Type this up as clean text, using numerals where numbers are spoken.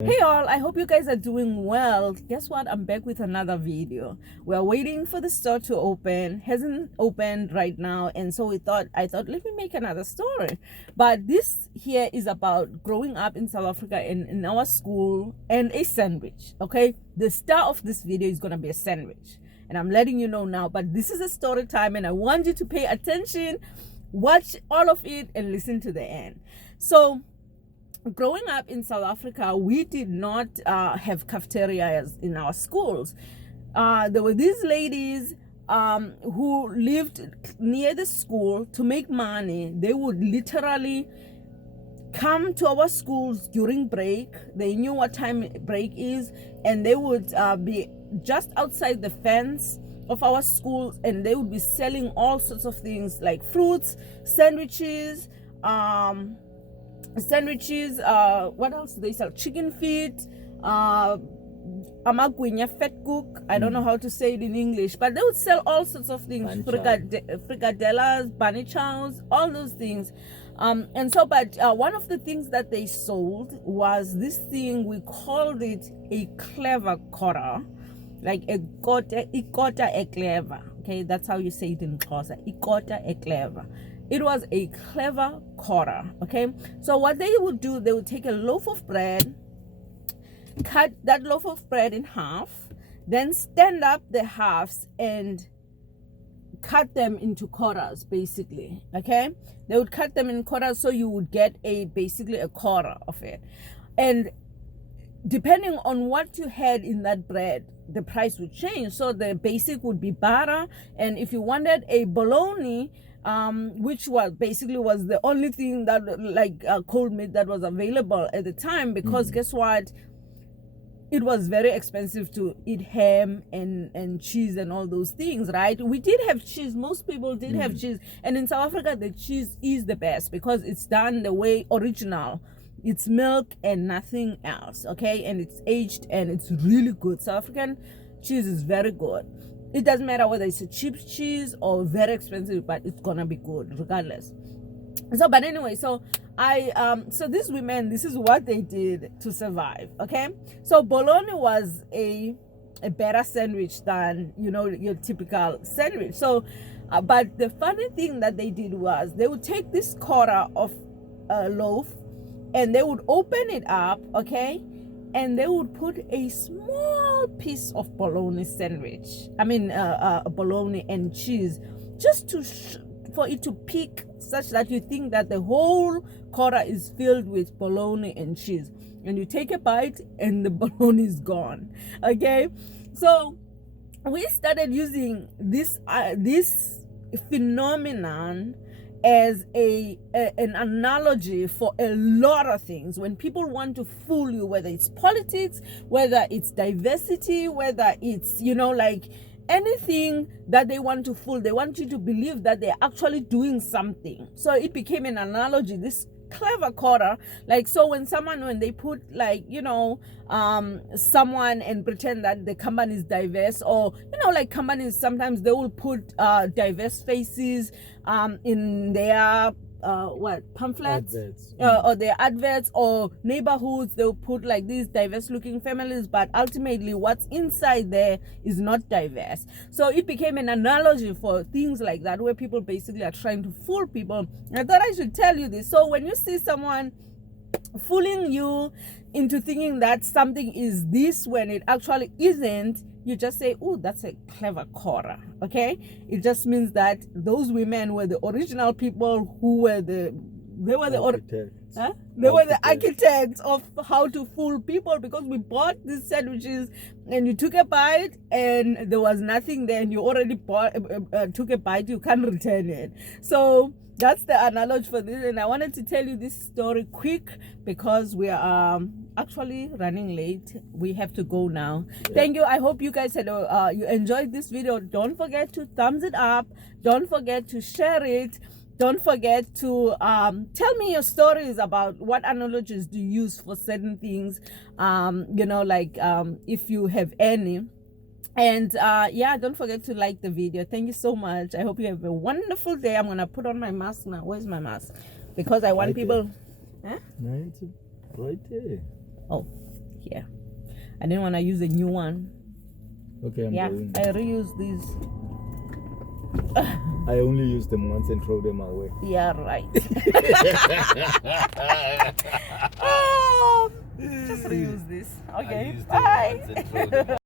Hey all, I hope you guys are doing well. Guess what? I'm back with another video. We're waiting for the store to open. Hasn't opened right now, and so I thought let me make another story. But this here is about growing up in South Africa in our school and a sandwich. Okay? The star of this video is gonna be a sandwich. And I'm letting you know now, but this is a story time and I want you to pay attention, watch all of it, and listen to the end. So growing up in South Africa, we did not have cafeterias in our schools. There were these ladies who lived near the school. To make money, they would literally come to our schools during break. They knew what time break is, and they would be just outside the fence of our schools, and they would be selling all sorts of things like fruits, sandwiches, what else do they sell? Chicken feet, amagwinya fat cook. I don't know how to say it in English, but they would sell all sorts of things, fricadellas, bunny chows, all those things. But one of the things that they sold was this thing, we called it a clever quarter, like ikota e clever. Okay, that's how you say it in Xhosa, ikota e clever. It was a clever quarter. Okay, so what they would do, they would take a loaf of bread, cut that loaf of bread in half, then stand up the halves and cut them into quarters, basically. Okay, they would cut them in quarters, so you would get basically a quarter of it. And depending on what you had in that bread, the price would change. So the basic would be butter, and if you wanted a bologna, which was the only thing that like cold meat that was available at the time, because guess what, it was very expensive to eat ham and cheese and all those things, right? We did have cheese. Most people did have cheese, and in South Africa the cheese is the best because it's done the way original. It's milk and nothing else, okay? And it's aged and it's really good. South African cheese is very good. It doesn't matter whether it's a cheap cheese or very expensive, but it's gonna be good regardless. So but anyway, so these women, this is what they did to survive. Okay, so bologna was a better sandwich than, you know, your typical sandwich. So but the funny thing that they did was they would take this quarter of a loaf and they would open it up, okay, and they would put a small piece of bologna sandwich, bologna and cheese, just for it to peak such that you think that the whole quarter is filled with bologna and cheese, and you take a bite and the bologna is gone. Okay, so we started using this phenomenon as an analogy for a lot of things. When people want to fool you, whether it's politics, whether it's diversity, whether it's, you know, like anything that they want to fool, they want you to believe that they're actually doing something. So it became an analogy, this clever quarter. Like, so when they put, like, you know, someone and pretend that the company is diverse, or, you know, like companies sometimes they will put diverse faces in their pamphlets, or their adverts or neighborhoods. They'll put like these diverse looking families, but ultimately what's inside there is not diverse. So it became an analogy for things like that, where people basically are trying to fool people. I thought I should tell you this. So when you see someone fooling you into thinking that something is this when it actually isn't, you just say, oh, that's a clever quarter. Okay, it just means that those women were the original people who were the architects of how to fool people, because we bought these sandwiches and you took a bite and there was nothing there, and you already took a bite, you can't return it. So that's the analogy for this, and I wanted to tell you this story quick because we are actually running late. We have to go now. Thank you. I hope you guys had you enjoyed this video. Don't forget to thumbs it up, don't forget to share it, don't forget to tell me your stories about what analogies do you use for certain things, you know, like if you have any. And yeah, don't forget to like the video. Thank you so much. I hope you have a wonderful day. I'm gonna put on my mask now. Where's my mask? Because I want people. Huh? Right there. Oh, here. I didn't want to use a new one. Okay, I'm going. I reuse these. I only use them once and throw them away. Yeah, right. Just reuse this. Okay, bye.